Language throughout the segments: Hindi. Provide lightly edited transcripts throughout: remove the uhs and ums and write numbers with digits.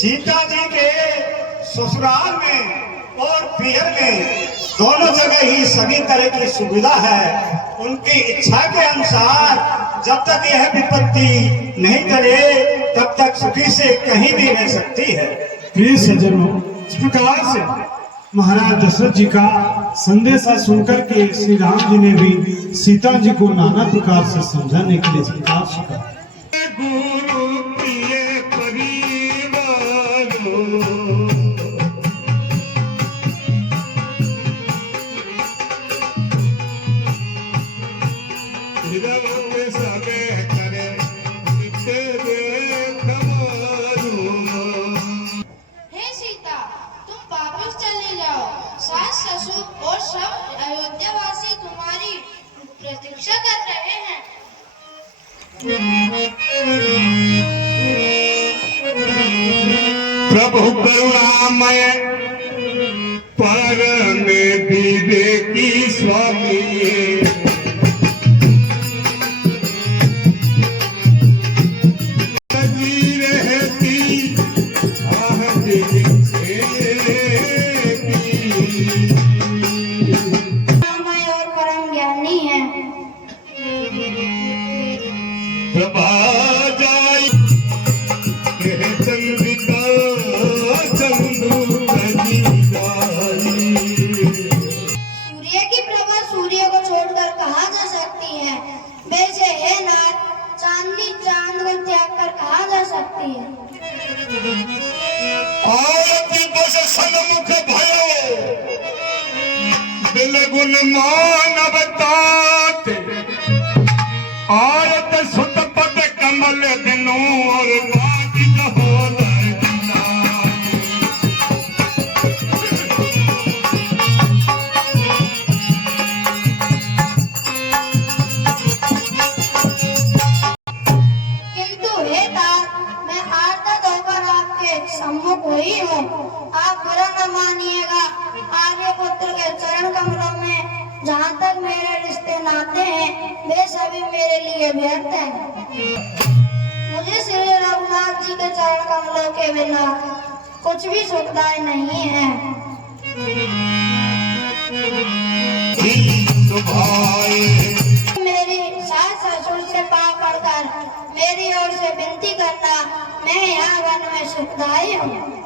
सीता जी के ससुराल में और पियर में दोनों जगह ही सभी तरह की सुविधा है। उनकी इच्छा के अनुसार जब तक यह विपत्ति नहीं टले तब तक सुखी से कहीं भी रह सकती है। प्रिय सज्जनों, इस प्रकार से महाराज दशरथ जी का संदेशा सुनकर के श्री राम जी ने भी सीता जी को नाना प्रकार से समझाने के लिए इस प्रकार से कहा। ससुर और सब अयोध्यावासी तुम्हारी प्रतीक्षा कर रहे हैं। प्रभु करुणामय परम विवेकी स्वामी गुण मानव तात आयत सुत पद कमल दिनो और बाजित हो किंतु हे तात, मैं आर्त होकर आपके सम्मुख हुई हूँ। आप बुरा न मानिएगा। आर्यपुत्र के चरण कमलों में जहाँ तक मेरे रिश्ते नाते हैं वे सभी मेरे लिए व्यर्थ हैं। मुझे श्री रघुनाथ जी के चरण कमलों के बिना कुछ भी सुखदायी नहीं है। मेरी सास ससुर से पाँव पड़कर मेरी ओर से विनती करना, मैं यहाँ वन में सुखदायी हूँ।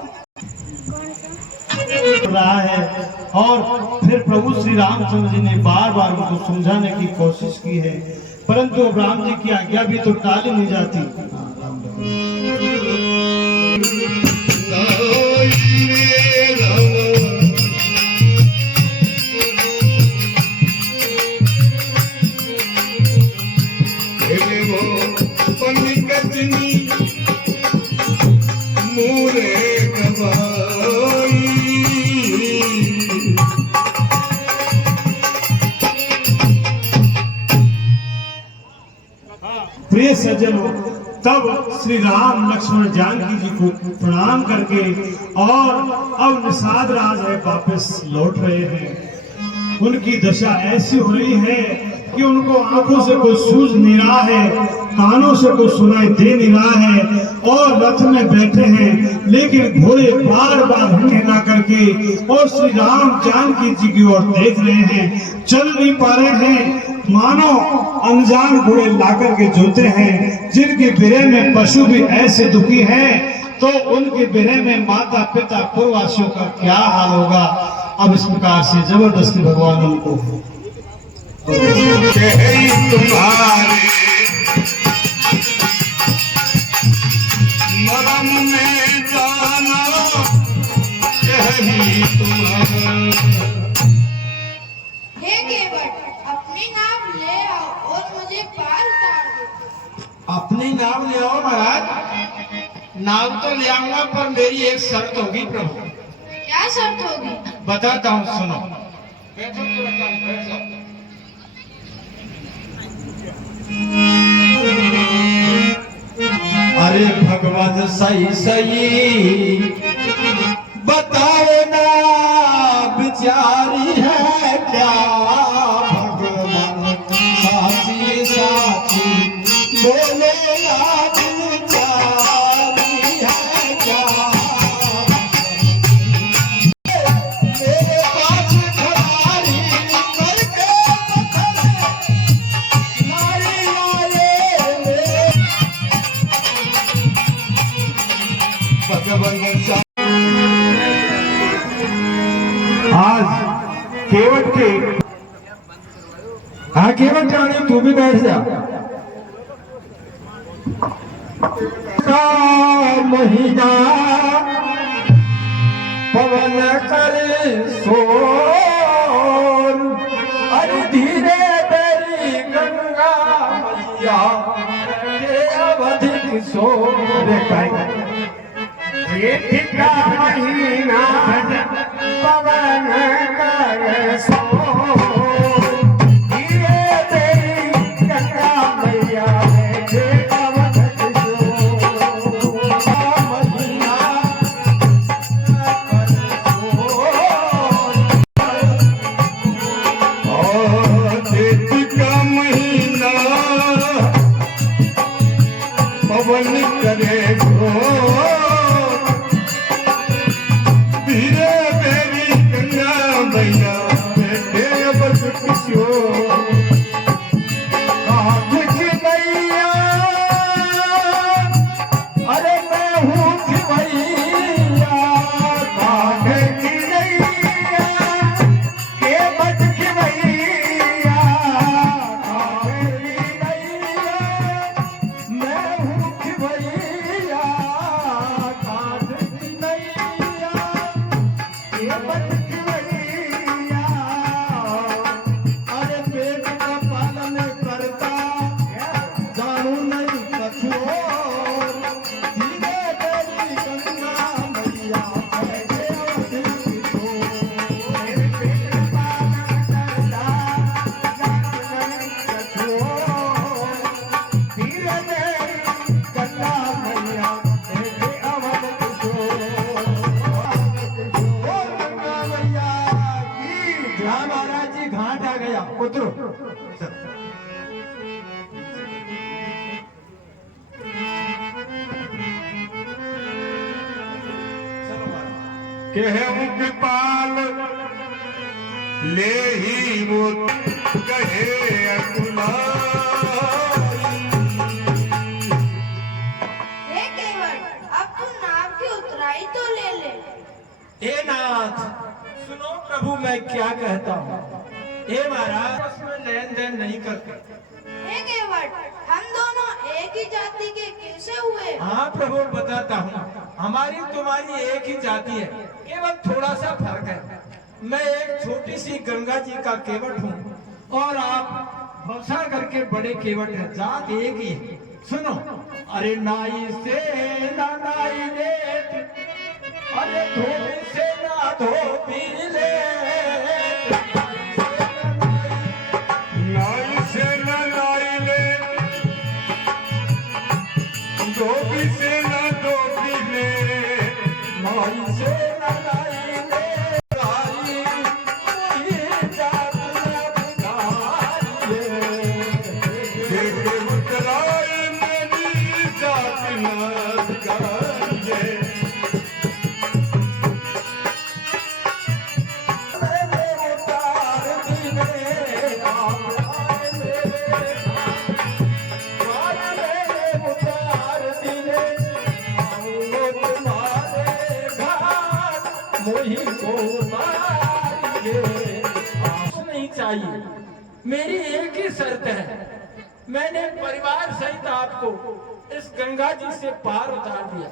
रहा है और फिर प्रभु श्री रामचंद्र जी ने बार बार उनको समझाने की कोशिश की है, परंतु राम जी की आज्ञा भी तो टाली नहीं जाती। प्रिय सज्जनों, तब श्री राम लक्ष्मण जानकी जी को प्रणाम करके और अब निषाद राज है वापस लौट रहे हैं। उनकी दशा ऐसी हो रही है कि उनको आंखों से कोई सूझ नहीं रहा है, कानों से कोई सुनाई दे नहीं रहा है और रथ में बैठे हैं, लेकिन घोड़े बार बार हकेला करके और श्री राम जानकी जी की ओर देख रहे हैं, चल नहीं पा रहे हैं। मानो अनजान घोड़े लाकर के जोते हैं। जिनके विरह में पशु भी ऐसे दुखी हैं, तो उनके विरह में माता पिता पूर्ववासियों का क्या हाल होगा। अब इस प्रकार से जबरदस्ती भगवान उनको तुम्हारे मरम में जाना यही तुम्हारा। हे केवट, अपने नाम ले आओ और मुझे पार उतार दो। अपने नाम ले आओ महाराज। नाम तो ले आऊंगा, पर मेरी एक शर्त होगी प्रभु। क्या शर्त होगी? बताता हूँ, सुनो। बैठो तो बैठ जाओ। अरे भगवान सही सही बताओ ना, बिचारी है क्या भगवान साची साची बोले ना, बिचारी है क्या। हाँ केवट रानी तू भी बैठ जा। का महीना पवन करे सोन, अरे धीरे तेरी गंगा मैया के अवधिक सोन। का महीना पवन करे सोन, धीरे तेरी गंगा मैया के अवधिक सोन। महीना जेठ का महीना पवन करे घोर, धीरे तेरी गंगा मैया बेटे बस किशोर। कुछ नैया अरे मैं हूँ खिवैया, काहे की नैया के बच खिवैया, काहे की नैया मैं हूँ खिवैया, काहे की नैया के बच खिवैया। अरे पेट का पालन करता जानू नहीं कछु और, धीरे तेरी गंगा मैया कैसे अवधिक किशोर। मेरे पेट का पालन करता जानू नहीं कछु और, धीरे तेरी गंगा मैया कैसे अवधिक किशोर। गंगा मैया की जय। महाराज जी घाट आ गया, उतरो। केहू कृपाल ले ही वो कहे अकुलाई। हे केवट, अब तू नाव की उतराई तो ले ले। हे नाथ सुनो प्रभु मैं क्या कहता हूँ। हे महाराज उसमें लेन देन नहीं करते। हे केवट, हम दोनों एक ही जाति के कैसे हुए? हाँ प्रभु बताता हूँ, हमारी तुम्हारी एक ही जाति है, केवल थोड़ा सा फर्क है। मैं एक छोटी सी गंगा जी का केवट हूँ और आप भवसागर के बड़े केवट हैं, जात एक ही है। सुनो, अरे नाई से ना नाई ले, अरे धोबी से ना धोबी ले, नाई से न लाई ले, धोबी से न धोबी ले, नाई से ना नाई ले, नाई कोई जात न बिगाड़िए। देखे उतराई मेरी जात न बिगाड़िए। नहीं चाहिए, मेरी एक ही शर्त है, मैंने परिवार सहित आपको इस गंगा जी से पार उतार दिया।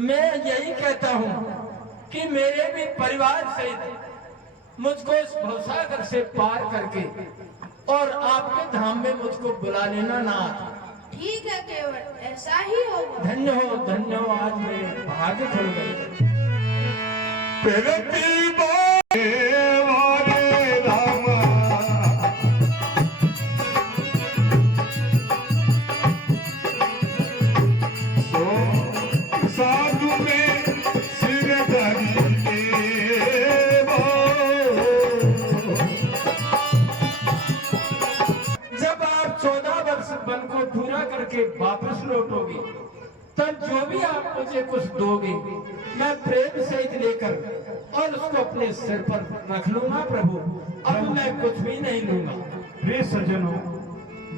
मैं यही कहता हूँ कि मेरे भी परिवार सहित मुझको इस भवसागर से पार करके और आपके धाम में मुझको बुला लेना नाथ। ठीक है केवट, ऐसा ही होगा। धन्य हो आज मेरे भाग्य खुल गए। प्रेती बारे रामा, सो साधु में सिर धरी देवो। जब आप 14 वर्ष वन को पूरा करके वापस लौटोगे, तब जो भी आप मुझे कुछ दोगे मैं प्रेम सहित लेकर और उसको अपने सिर पर रख लूंगा प्रभु। अब मैं कुछ भी नहीं लूंगा। वे सज्जनों,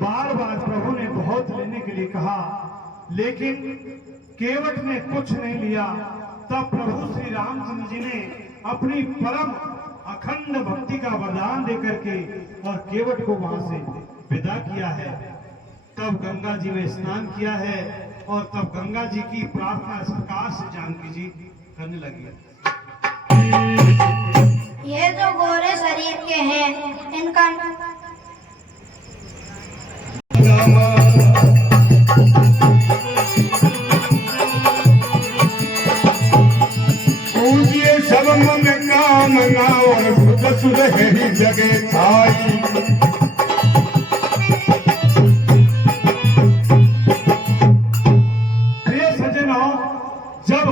बार बार प्रभु ने बहुत लेने के लिए कहा, लेकिन केवट ने कुछ नहीं लिया। तब प्रभु श्री रामचंद्र जी ने अपनी परम अखंड भक्ति का वरदान देकर के और केवट को वहां से विदा किया है। तब गंगा जी में स्नान किया है और तब गंगा जी की प्रार्थना इस प्रकार से जानकी जी करने लगी। ये जो गोरे शरीर के हैं, इनका पूजिए सब मन कामना और सुध सुध है ही जगह छाई। प्रिय सज्जनों, जब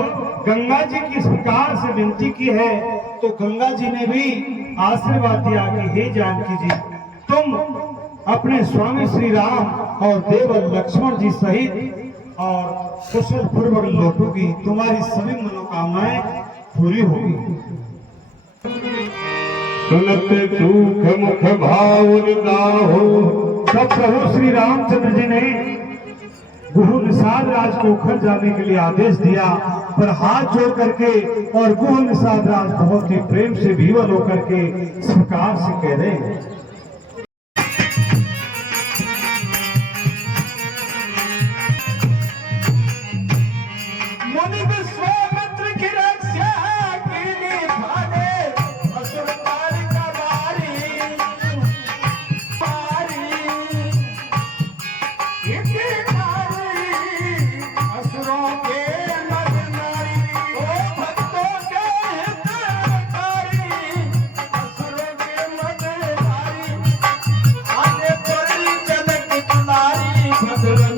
गंगा जी की इस प्रकार से विनती की है तो गंगा जी ने भी आशीर्वाद दिया कि हे जानकी जी, तुम अपने स्वामी श्री राम और देवर लक्ष्मण जी सहित और कुशल पूर्वक लौटोगी, तुम्हारी सभी मनोकामनाएं पूरी होगी। सुनत सूख मुख भाव हो। तब प्रभु श्री रामचंद्र जी ने गुरु निषाद राज को उखड़ जाने के लिए आदेश दिया, पर हाथ जोड़ करके और गुरु निषाद राज बहुत ही प्रेम से विवल होकर के स्वीकार से कह रहे हैं। मुनि विश्वामित्र की रक्षा के लिए भागे असुर मार का बारी बारी इनकी नारी असुरों के नर नारी ओ भक्तों के हितकारी असुरों के मददारी आगे पड़ी जनक तुम्हारी भगवन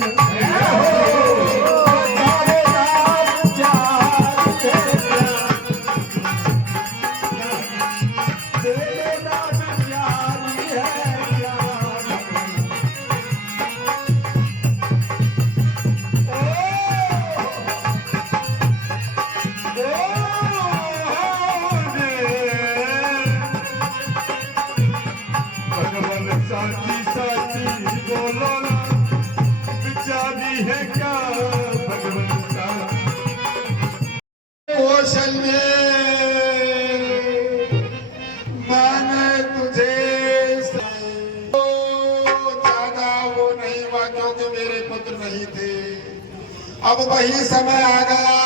भगवान साची साची बोलो ना, बिचारी है क्या भगवान साची। कौशल्य मैंने तुझे ज्यादा वो नहीं हुआ क्योंकि मेरे पुत्र नहीं थे। अब वही समय आ गया,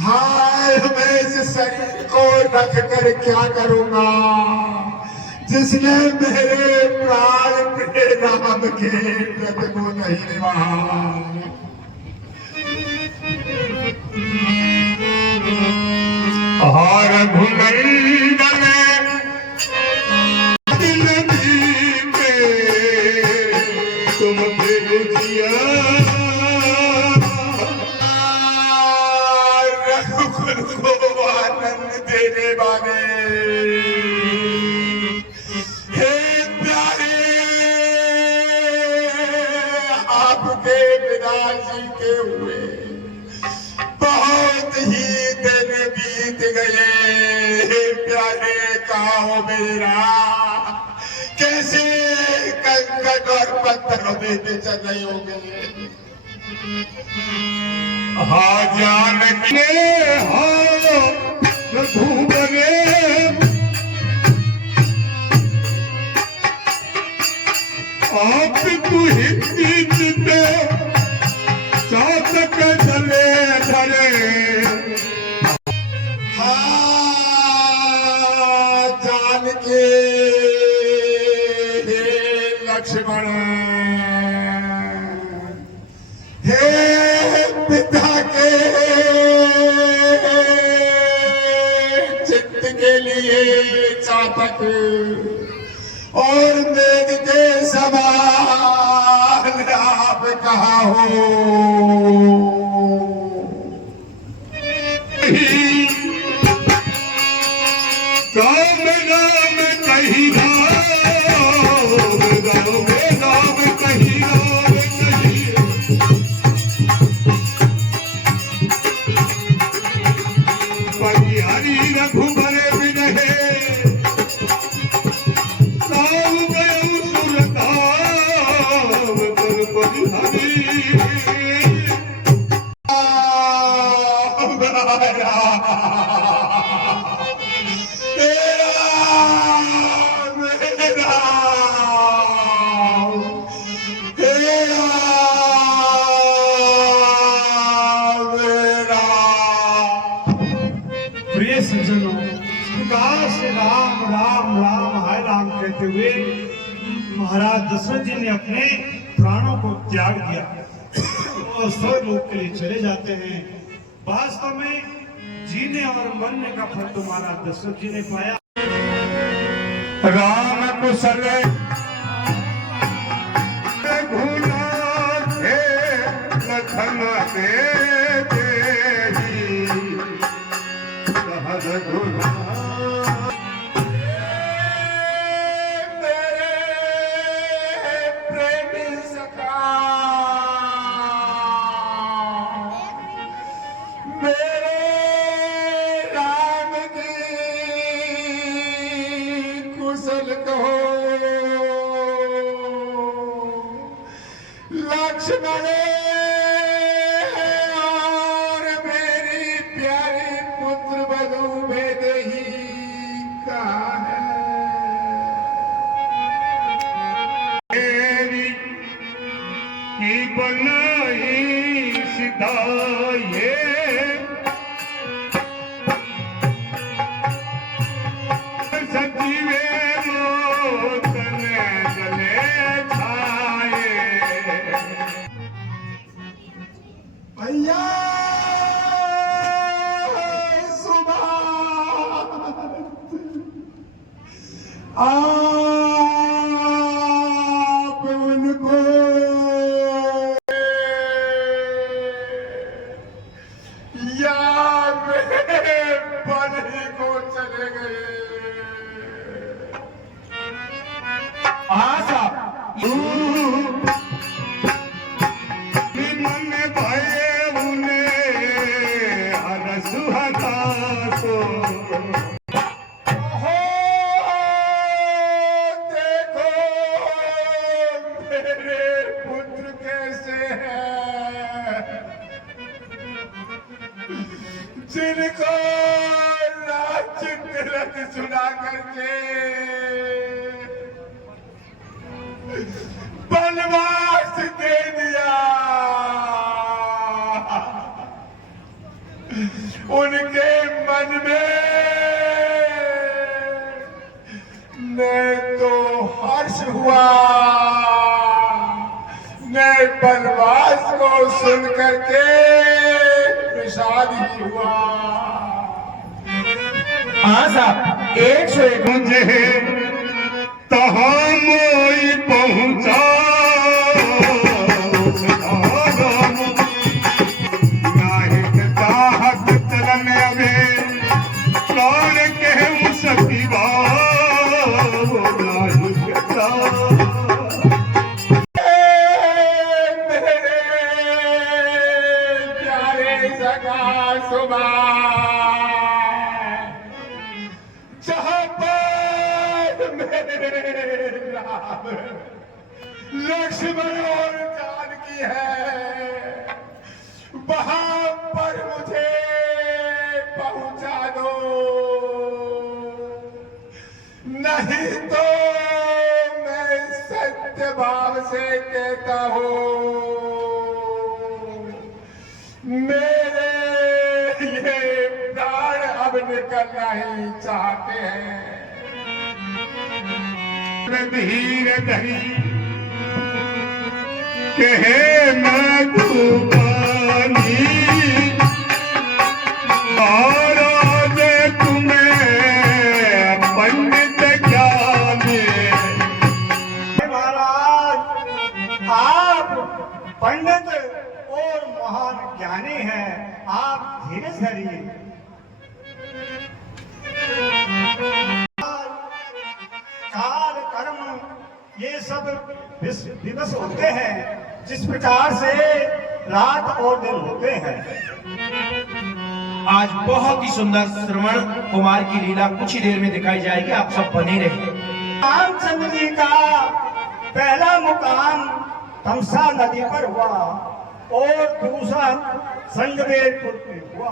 हाय मैं इस शरीर को रख कर क्या करूंगा, जिसने मेरे प्राण प्रिय राम के व्रत को नहीं निभाया। हार भूमंडल दिल दीपे तुम फिर जिया रघुकुल को आनंद देने वाले हे प्यारे, आपके बिना जीते हुए बहुत ही दिन बीत गए। हे प्यारे कहो मेरा, कैसे कंकड़ और पत्थरों में बेचैन नहीं हो गए। हाँ जानकी हाँ धूमने आप तू हित चातक चले धरे। हाँ जानकी हे लक्ष्मण, हे पिता के चित्त के लिए चातक और मेघ के समान आप कहाँ हो। काम नाम कही राम कही हरि रघुबर बिरहे राम गयो सुरताम गुरपति हरि करते हुए महाराज दशरथ जी ने अपने प्राणों को त्याग दिया और स्वर्गलोक के लिए चले जाते हैं। वास्तव में जीने और मरने का फल तो महाराज दशरथ जी ने पाया। राम कुशल लखन प्रेमी सखा मेरे राम की कुशल कहो लक्ष्मण और मेरी प्यारी पुत्र बधू भेदही कहा है की बनाई सीधा ये सजीवे मोतन जले छाए भैया सुबह आप उनको या मेरे बलि को चले गए। हाँ साहब मन भये उन्हें हर सुहता को हो देखो मेरे पुत्र कैसे हैं जिनको राज्य तिलक सुना करके बनवास दे दिया। उनके मन में न तो हर्ष हुआ न बनवास को सुन करके विषाद ही हुआ। हाँ साहब 101 मुझे तहाँ मोई पहुँचा नाहिक चाहत चलन अबे प्राण के सकी नाहिक मेरे प्यारे सखा सुबह जहाँ पर मेरे राम लक्ष्मण और जानकी है वहां पर मुझे पहुंचा दो नहीं तो मैं सत्य भाव से कहता हूं मेरे ये प्राण अब निकलना ही चाहते हैं। धीर धरी कहे मधुबानी और दे तुम्हें पंडित ज्ञानी महाराज आप पंडित और महान ज्ञानी हैं, आप धीरे धरिए। काल कर्म ये सब दिवस होते हैं जिस प्रकार से रात और दिन होते हैं। आज बहुत ही सुंदर श्रवण कुमार की लीला कुछ ही देर में दिखाई जाएगी, आप सब बने रहे। रामचंद्र जी का पहला मुकाम तमसा नदी पर हुआ और दूसरा संगमेरपुर में हुआ।